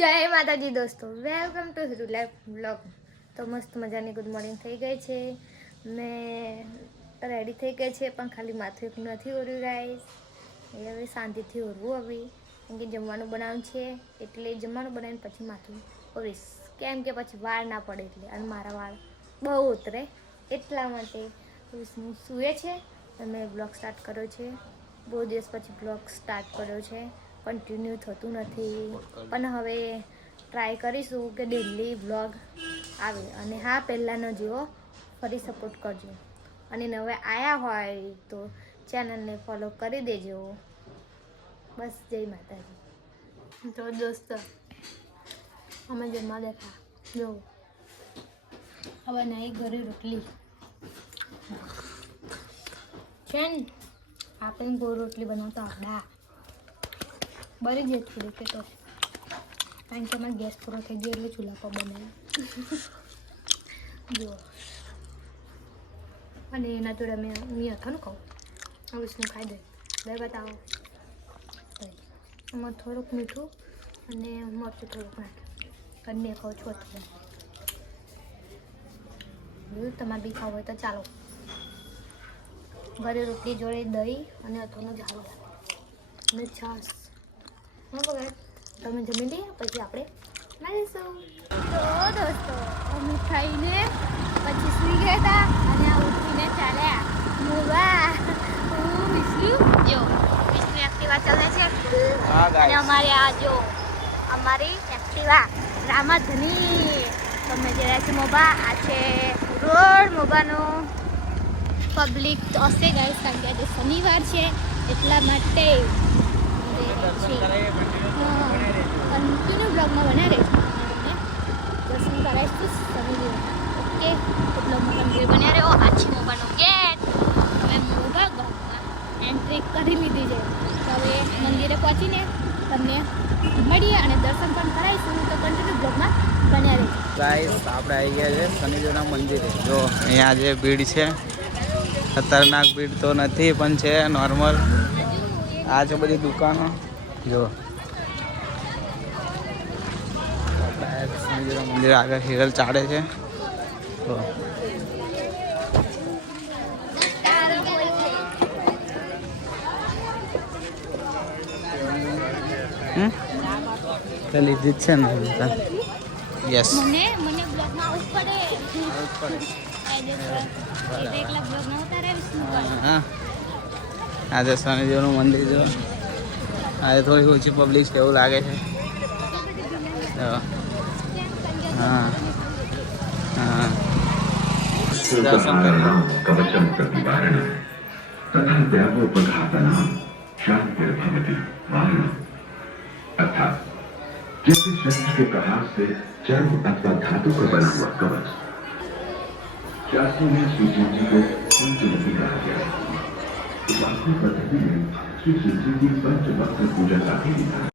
જય માતાજી દોસ્તો, વેલકમ ટુ હિરુ લાઈફ બ્લોગ. તો મસ્ત મજાની ગુડ મોર્નિંગ થઈ ગઈ છે. મેં રેડી થઈ ગઈ છે, પણ ખાલી માથું એક નથી ઓર્યું ગાઈસ. એ હવે શાંતિથી ઓરવું હવે, કેમ કે જમવાનું બનાવવાનું છે. એટલે જમવાનું બનાવીને પછી માથું ઓરીશ, કેમ કે પછી વાળ ના પડે એટલે. અને મારા વાળ બહુ ઉતરે એટલા માટે સૂએ છે. અને બ્લોગ સ્ટાર્ટ કર્યો છે. બહુ દિવસ પછી બ્લોગ સ્ટાર્ટ કર્યો છે. કન્ટિન્યુ થતું નથી, પણ હવે ટ્રાય કરીશું કે ડેલી બ્લોગ આવે. અને હા, પહેલાંનો જેવો ફરી સપોર્ટ કરજો. અને હવે આવ્યા હોય તો ચેનલને ફોલો કરી દેજો. બસ, જય માતાજી. તો દોસ્તો, અમે જમવા બેઠા. જો હવે નહીં, ઘરે રોટલી છે ને, આપણે ગોળ રોટલી બનાવતા આવડા બરી જાય થોડી કે તો, કારણ કે અમારે ગેસ પૂરો થઈ ગયો એટલે ચૂલા પર બનાવી. જુઓ, અને એના જોડે મેં હતો ને કહું, હવે શું ખાઈ દે બે બતાવો. એમાં થોડુંક મીઠું અને મરચું થોડુંક નાખ્યું અને મેં ખાઉં છું થોડું. તમારે બી ખાવું હોય તો ચાલો. ઘરે રોટલી જોડે દહીં અને અથોનું ઝાડું અને છાશ. બરાબર, તમે જમી લઈએ પછી આપણે મળીશું. તો દોસ્તો, અમે ખાઈને પછી સૂઈ ગયા હતા અને આ ઉઠીને ચાલ્યા મોવા. હું વિષ્ણુ, જો વિષ્ણુ એક્ટિવા ચાલે છે. અને અમારે આ જો અમારી એક્ટિવા રામાધની તમે જરા છે મોબા. આ છે રોડ મોબાનો. પબ્લિક તો હશે ગાઈસ, કારણ કે આજે શનિવાર છે એટલા માટે. કન્ટિન્યુ બ્લોગમાં બના રહે તમને દર્શન કરાવીશ તો સમજી. ઓકે, તો બ્લોગમાં કન્ટિન્યુ બન્યા રહ્યો. આ છે મોબાનો ગેટ. હવે મોબા ગામમાં એન્ટ્રી કરી લીધી છે. તો હવે મંદિરે પહોંચીને તમને મળીએ અને દર્શન પણ કરાવીશું. તો કન્ટિન્યુ બ્લોગમાં બન્યા રહે. ગાઈસ, આપણે આવી ગયા છે શનિદેવના મંદિરે. જો અહીંયા જે ભીડ છે, ખતરનાક ભીડ તો નથી પણ છે નોર્મલ. આ છે બધી દુકાનો. જો શનિદેવના મંદિર આગળ હિરલ ચાલે છે. તો લીધી જ છે ને. યસ, મને બ્લોગમાં આવવું પડે. હા, આજે શનિદેવનું મંદિર જો. આજે થોડી ઓછી પબ્લિક છે એવું લાગે છે. હા હા, દર્શન કરી. कवचम प्रतिवारण तथा देवोपघातनाम शांतिर्भवति वारणम। अर्थात जैसे शस्त्र के प्रहार से चर्म अथवा धातु का बना हुआ कवच। शास्त्रों में श्री शिव जी को पंचमुखी कहा गया है। उपासना पद्धति में श्री शिव जी की पंचवक्त्र पूजा का भी विधान